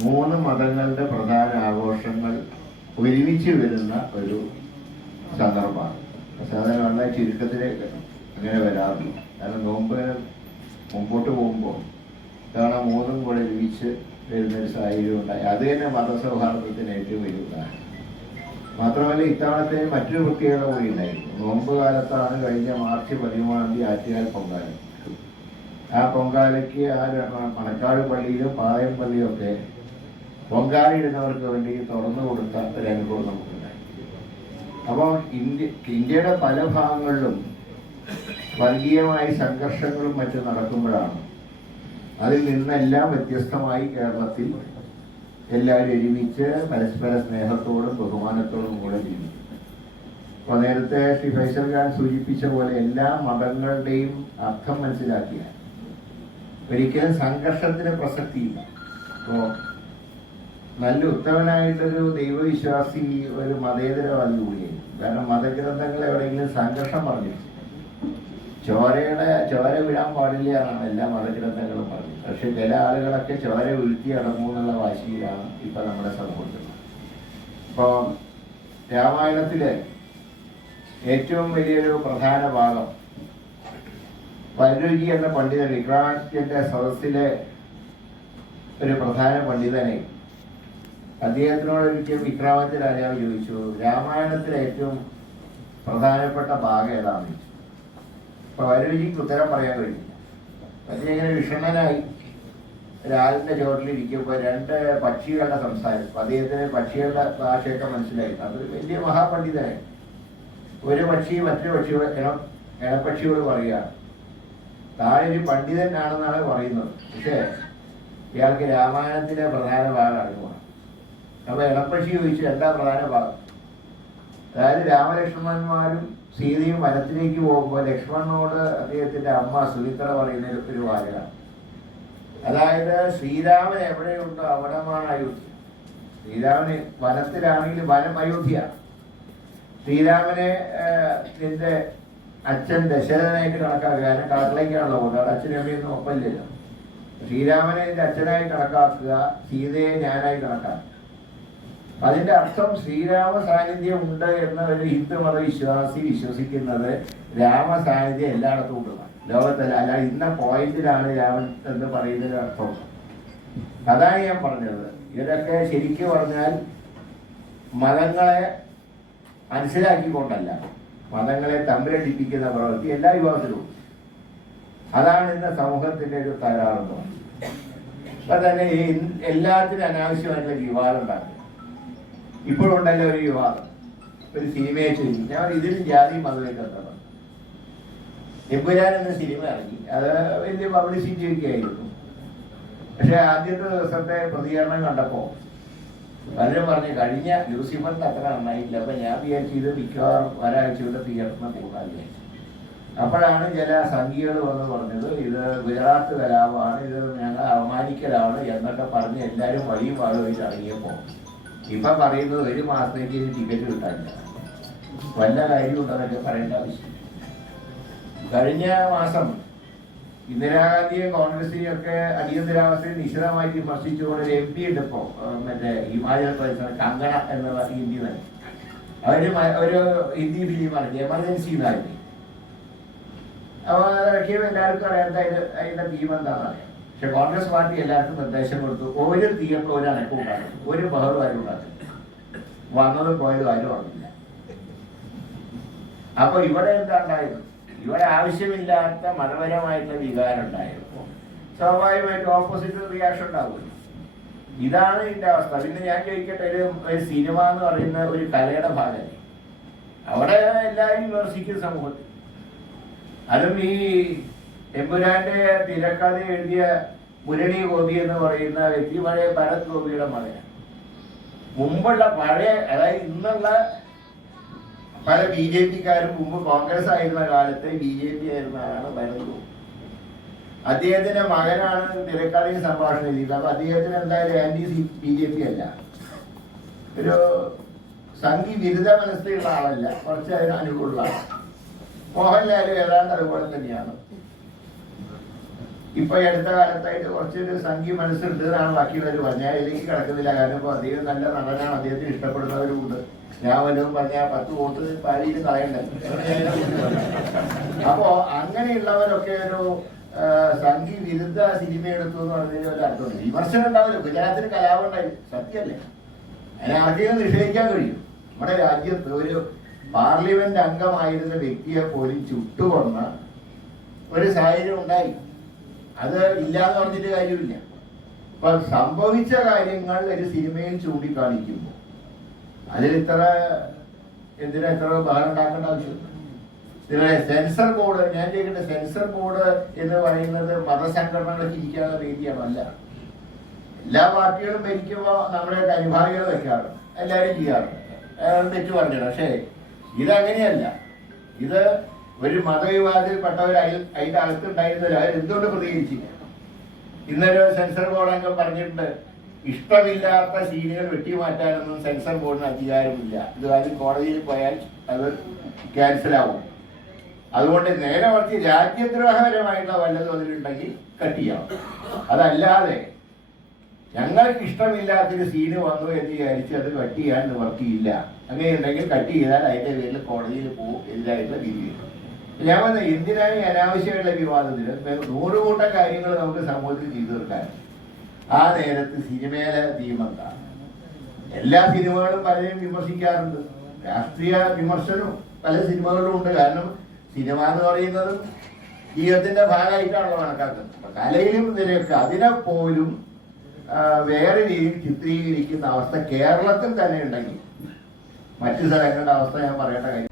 മൂന്ന് മതങ്ങളുടെ പ്രധാന ആഘോഷങ്ങൾ ഒരുമിച്ച് വരുന്ന ഒരു സന്ദർഭമാണ്. സാധാരണ ചുരുക്കത്തിലേക്ക് അങ്ങനെ വരാറില്ല. കാരണം നോമ്പ് മുമ്പോട്ട് പോകുമ്പോൾ ഇതാണ് മൂന്നും കൂടെ ഒരുമിച്ച് വരുന്ന ഒരു സാഹചര്യം ഉണ്ടായി. അത് തന്നെ മതസൗഹാർദ്ദത്തിന് ഏറ്റവും വലിയ ഉദാഹരണം. മാത്രമല്ല ഇത്തവണത്തെ മറ്റൊരു പ്രത്യേകത കൂടി ഉണ്ടായിരുന്നു. നോമ്പ് കാലത്താണ് കഴിഞ്ഞ മാർച്ച് പതിമൂന്നാം തീയതി ആറ്റുകാൽ പൊങ്കാല. ആ പൊങ്കാലയ്ക്ക് ആ മണക്കാട് പള്ളിയിലും പായം പള്ളിയും ഒക്കെ പൊങ്കാല ഇടുന്നവർക്ക് വേണ്ടി തുറന്നു കൊടുത്ത ഒരു അനുഭവം നമുക്കുണ്ടായി. അപ്പോൾ ഇന്ത്യ ഇന്ത്യയുടെ പല ഭാഗങ്ങളിലും വർഗീയമായ സംഘർഷങ്ങളും മറ്റും നടക്കുമ്പോഴാണ് അതിൽ നിന്നെല്ലാം വ്യത്യസ്തമായി കേരളത്തിൽ എല്ലാവരും ഒരുമിച്ച് പരസ്പര സ്നേഹത്തോടും ബഹുമാനത്തോടും കൂടെ ജീവിക്കും. അപ്പോൾ നേരത്തെ ശ്രീ ഫൈസൽ ഖാൻ സൂചിപ്പിച്ച പോലെ എല്ലാ മതങ്ങളുടെയും അർത്ഥം മനസ്സിലാക്കിയ ഒരിക്കലും സംഘർഷത്തിന് പ്രസക്തിയില്ല. അപ്പോൾ നല്ല ഉത്തമനായിട്ടൊരു ദൈവവിശ്വാസി ഒരു മതേതരവാദി കൂടിയായിരുന്നു. കാരണം മതഗ്രന്ഥങ്ങൾ എവിടെയെങ്കിലും സംഘർഷം പറഞ്ഞു ചോരയുടെ ചോര വിടാൻ പാടില്ല എന്നാണ് എല്ലാ മതഗ്രന്ഥങ്ങളും പറഞ്ഞു പക്ഷെ ചില ആളുകളൊക്കെ ചോര വീഴ്ത്തി അടങ്ങൂ എന്നുള്ള വാശിയിലാണ് ഇപ്പൊ നമ്മുടെ സമൂഹത്തിൽ ഇപ്പോൾ രാമായണത്തിലെ ഏറ്റവും വലിയൊരു പ്രധാന ഭാഗം പരുചി എന്ന പണ്ഡിതൻ വിക്രാന്തിന്റെ സദസ്സിലെ ഒരു പ്രധാന പണ്ഡിതനെ അദ്ദേഹത്തിനോട് ഒരിക്കൽ വിക്രാമത്തിൽ രാജാവ് ചോദിച്ചു രാമായണത്തിലെ ഏറ്റവും പ്രധാനപ്പെട്ട ഭാഗം ഏതാണെന്ന് ചോദിച്ചു. അപ്പൊ വരവിജിക്ക് ഉത്തരം പറയാൻ കഴിഞ്ഞില്ല അദ്ദേഹം ഇങ്ങനെ വിഷണ്ണനായി ഒരാളിന്റെ ചോട്ടിലിരിക്കുമ്പോൾ രണ്ട് പക്ഷികളുടെ സംസാരം അദ്ദേഹത്തിന് പക്ഷികളുടെ ഭാഷയൊക്കെ മനസ്സിലായി. അതൊരു വലിയ മഹാപണ്ഡിതനായി. ഒരു പക്ഷി മറ്റൊരു പക്ഷിയോട് ഇണ ഇണപ്പക്ഷിയോട് പറയുകയാണ് താഴെ ഒരു പണ്ഡിതനാണെന്നാണ് പറയുന്നത്. പക്ഷേ ഇയാൾക്ക് രാമായണത്തിലെ പ്രധാന ഭാഗം അറിവുമാണ്. അപ്പൊ ഇണപ്പക്ഷി ചോദിച്ച രണ്ടാം പ്രധാന ഭാഗം? അതായത് രാമലക്ഷ്മണന്മാരും സീതയും വനത്തിലേക്ക് പോകുമ്പോൾ ലക്ഷ്മണനോട് അദ്ദേഹത്തിന്റെ അമ്മ സുമിത്ര പറയുന്ന ഒരു- വാചകമാണ് അതായത് ശ്രീരാമൻ എവിടെയുണ്ടോ അവിടമാണ് അയോധ്യ. ശ്രീരാമന് വനത്തിലാണെങ്കിൽ വനം അയോധ്യ. ശ്രീരാമനെ നിന്റെ അച്ഛൻ ദശരഥനായിട്ട് കണക്കാക്കുക. കാരണം കാട്ടിലേക്കാണല്ലോ അവിടെ അച്ഛനും അമ്മയൊന്നും ഒപ്പമില്ലല്ലോ. ശ്രീരാമനെ നിന്റെ അച്ഛനായി കണക്കാക്കുക. സീതയെ ഞാനായി കണക്കാക്കുക. അതിന്റെ അർത്ഥം ശ്രീരാമ സാന്നിധ്യം ഉണ്ട് എന്ന ഒരു ഹിന്ദു മത വിശ്വാസി വിശ്വസിക്കുന്നത് രാമ സാന്നിധ്യം എല്ലായിടത്തും ഉണ്ടെന്നാണ് ലോകത്തല്ല അല്ല ഇന്ന പോയിന്റിലാണ് രാമൻ എന്ന് പറയുന്നതിന് അർത്ഥം. അതാണ് ഞാൻ പറഞ്ഞത്. ഇതൊക്കെ ശരിക്കും പറഞ്ഞാൽ മതങ്ങളെ മനസ്സിലാക്കിക്കൊണ്ടല്ല. മതങ്ങളെ തമ്മിലടിപ്പിക്കുന്ന പ്രവൃത്തി എല്ലാ ഉണ്ട്. അതാണ് ഇന്ന് സമൂഹത്തിന്റെ ഒരു തകരാറെന്ന് അപ്പൊ തന്നെ എല്ലാത്തിനും അനാവശ്യമായിട്ടുള്ള വിവാദം ഉണ്ടാക്കുക. ഇപ്പോഴുണ്ടല്ലോ ഒരു വിവാദം. ഒരു സിനിമയെ ചൊല്ലി. ഞാൻ ഇതിലും ജാതി മതമൊക്കെ എന്താണ് എമ്പുരാൻ എന്ന സിനിമ ഇറങ്ങി. അത് വലിയ പബ്ലിസിറ്റി ഒക്കെ ആയിരുന്നു. പക്ഷെ ആദ്യത്തെ ദിവസത്തെ പ്രതികരണം കണ്ടപ്പോ പലരും പറഞ്ഞു കഴിഞ്ഞ ലൂസിഫറിന്റെ അത്ര നന്നായിട്ടില്ല. അപ്പൊ ഞാൻ വിചാരിച്ചു ഇത് മിക്കവാറും ഒരാഴ്ച കൊണ്ട് കൂടാൻ വിചാരിച്ചു അപ്പോഴാണ് ചില സംഘികൾ വന്ന് പറഞ്ഞത് ഇത് ഗുജറാത്ത് കലാപമാണ്. ഇത് ഞങ്ങൾ അവമാനിക്കലാണ് എന്നൊക്കെ പറഞ്ഞ് എല്ലാവരും വഴിയും വാളുമായിട്ട് ഇറങ്ങിയപ്പോ ഇപ്പൊ പറയുന്നത് ഒരു മാസത്തേക്ക് ടിക്കറ്റ് കിട്ടാനില്ല. വല്ല കാര്യമുണ്ടെന്നൊക്കെ പറയേണ്ട ആവശ്യം. കഴിഞ്ഞ മാസം ഇന്ദിരാഗാന്ധിയെ കോൺഗ്രസിനെയൊക്കെ അടിയന്തരാവസ്ഥയിൽ നിശിതമായിട്ട് വിമർശിച്ചുകൊണ്ട് ഒരു എം പി ഉണ്ട് ഇപ്പോ ഏഹ് മറ്റേ ഹിമാചൽ പ്രദേശ് കങ്കണ എന്നുള്ള ഹിന്ദി തന്നെ. അവർ ഒരു ഹിന്ദി ഫിലിമാണ് എമർജൻസി എന്നായിരുന്നു അപ്പൊ ഇറക്കിയത് എല്ലാവർക്കും അറിയാം അതിന്റെ തീം എന്താണെന്ന് അറിയാം പക്ഷെ കോൺഗ്രസ് പാർട്ടി എല്ലാവർക്കും നിർദ്ദേശം കൊടുത്തു. ഒരു തീയപ്പോൾ ഒരു അനക്കും ഉണ്ടാക്കും. ഒരു ബഹളും ആരും ഉണ്ടാക്കും വന്നതും പോയതും ആരും അറിയില്ല അപ്പൊ ഇവിടെ എന്താ ഉണ്ടായത്? ഇവിടെ ആവശ്യമില്ലാത്ത മതപരമായിട്ടുള്ള വികാരം ഉണ്ടായിരുന്നു സ്വാഭാവികമായിട്ട് ഓപ്പോസിറ്റ് റിയാക്ഷൻ ഉണ്ടാവുമല്ലോ. ഇതാണ് ഇതിന്റെ അവസ്ഥ. പിന്നെ ഞാൻ ചോദിക്കട്ടെ ഒരു സിനിമ എന്ന് പറയുന്ന ഒരു കലയുടെ ഭാഗമല്ലേ അവിടെ എല്ലാവരും വിമർശിക്കും സമൂഹത്തിൽ. അതും ഈ എമ്പുരാന്റെ തിരക്കഥ എഴുതിയ മുരളി ഗോപി എന്ന് പറയുന്ന വ്യക്തി പഴയ ഭരത് ഗോപിയുടെ മകനാണ്. മുമ്പുള്ള പഴയ അതായത് ഇന്നുള്ള പല ബി ജെ പിക്കാരും മുമ്പ് കോൺഗ്രസ് ആയിരുന്ന കാലത്ത് ബി ജെ പി ആയിരുന്ന ആളാണ് ഭരത് ഗോപി. അദ്ദേഹത്തിന്റെ മകനാണ് തിരക്കഥയും സംഭാഷണം എഴുതിയത്. അപ്പൊ അദ്ദേഹത്തിന് എന്തായാലും anti C B J P അല്ല. ഒരു സംഘി വിരുദ്ധ മനസ്സിലുള്ള ആളല്ല. കുറച്ച് അതിന് അനുകൂലമാണ് മോഹൻലാലും ഏതാണ്ട് അതുപോലെ തന്നെയാണ്. ഇപ്പൊ ഈ അടുത്ത കാലത്തായിട്ട് കുറച്ചൊരു സംഖ്യ മനസ്സിലുണ്ട് എന്നാണ് ബാക്കിയുള്ളവർ പറഞ്ഞ അതിലേക്ക് കിടക്കുന്നില്ല. കാരണം ഇപ്പൊ അദ്ദേഹം നല്ല നടനാണ്. അദ്ദേഹത്തിന് ഇഷ്ടപ്പെടുന്നവരുമുണ്ട്. ഞാൻ വല്ലതും പറഞ്ഞാൽ പത്ത് വോട്ട് പാലിയിൽ കളയണ്ടല്ലോ അപ്പോ അങ്ങനെയുള്ളവരൊക്കെ ഒരു സംഖ്യ സംഘി വിരുദ്ധ സിനിമ എടുത്തു എന്ന് പറഞ്ഞതിന് ഒരു അർത്ഥമുണ്ട്? വിമർശനം ഉണ്ടാവില്ല. ഗുജറാത്തിന് കലാപം ഉണ്ടായി. സത്യമല്ലേ? അതിനെ ആർക്കെങ്കിലും നിഷേധിക്കാൻ കഴിയും. നമ്മുടെ രാജ്യത്ത് ഒരു പാർലമെന്റ് അംഗമായിരുന്ന വ്യക്തിയെ പോലും ചുട്ടുകൊന്ന ഒരു സാഹചര്യം ഉണ്ടായി. അത് ഇല്ലാന്ന് പറഞ്ഞിട്ട് കാര്യമില്ല. അപ്പൊ സംഭവിച്ച കാര്യങ്ങൾ ഒരു സിനിമയിൽ ചൂണ്ടിക്കാണിക്കുമ്പോൾ അതിൽ ഇത്ര എന്തിനാ ഇത്ര ബഹളം ഉണ്ടാക്കേണ്ട ആവശ്യമില്ല. സെൻസർ ബോർഡ് ഞാൻ ചോദിക്കട്ടെ സെൻസർ ബോർഡ് എന്ന് പറയുന്നത് മതസംഘടനകളെ ഇരിക്കാനുള്ള വേദിയാണല്ല എല്ലാ പാർട്ടികളും ഭരിക്കുമ്പോൾ നമ്മുടെ അനുഭാവികൾ വെക്കാറുണ്ട് എല്ലാവരും ചെയ്യാറുണ്ട് തെറ്റ് പറഞ്ഞില്ല. പക്ഷേ ഇതങ്ങനെയല്ല. ഇത് ഒരു മതവിവാദത്തിൽപ്പെട്ടവർ അതിൽ അതിന്റെ അകത്തുണ്ടായിരുന്നവർ അവർ എന്തുകൊണ്ട് പ്രതികരിച്ചില്ല? ഇന്നൊരു സെൻസർ ബോർഡ് അംഗം പറഞ്ഞിട്ടുണ്ട് ഇഷ്ടമില്ലാത്ത സീനുകൾ വെട്ടിമാറ്റാനൊന്നും സെൻസർ ബോർഡിന് അധികാരമില്ല. ഇത് ആദ്യം കോടതിയിൽ പോയാൽ അത് ക്യാൻസലാവും അതുകൊണ്ട് നേരെ മറിച്ച് രാജ്യദ്രോഹപരമായിട്ടുള്ള വല്ലതും അതിലുണ്ടെങ്കിൽ കട്ട് ചെയ്യാം. അതല്ലാതെ ഞങ്ങൾക്ക് ഇഷ്ടമില്ലാത്തൊരു സീന് വന്നു എന്ന് വിചാരിച്ച് അത് കട്ട് ചെയ്യാൻ നിവർത്തിയില്ല. അങ്ങനെയുണ്ടെങ്കിൽ കട്ട് ചെയ്താൽ അതിന്റെ പേരിൽ കോടതിയിൽ പോകും എതിരായിട്ടുള്ള വരും. ഞാൻ പറഞ്ഞ എന്തിനാണ് ഈ അനാവശ്യമായിട്ടുള്ള വിവാദത്തിന്? നൂറ് കൂട്ടം കാര്യങ്ങൾ നമുക്ക് സമൂഹത്തിൽ ചെയ്തു തീർക്കാൻ. ആ നേരത്ത് സിനിമയിലെ തീമെന്താ എല്ലാ സിനിമകളും പലരും വിമർശിക്കാറുണ്ട്. രാഷ്ട്രീയ വിമർശനവും പല സിനിമകളിലും ഉണ്ട്. കാരണം സിനിമ എന്ന് പറയുന്നതും ജീവിതത്തിന്റെ ഭാഗമായിട്ടാണല്ലോ കണക്കാക്കുന്നത്. കലയിലും നിരക്ക് അതിനെ പോലും വേറെ രീതിയിൽ ചിത്രീകരിക്കുന്ന അവസ്ഥ കേരളത്തിൽ തന്നെ ഉണ്ടെങ്കിൽ മറ്റു സ്ഥലങ്ങളുടെ അവസ്ഥ ഞാൻ പറയേണ്ട കാര്യം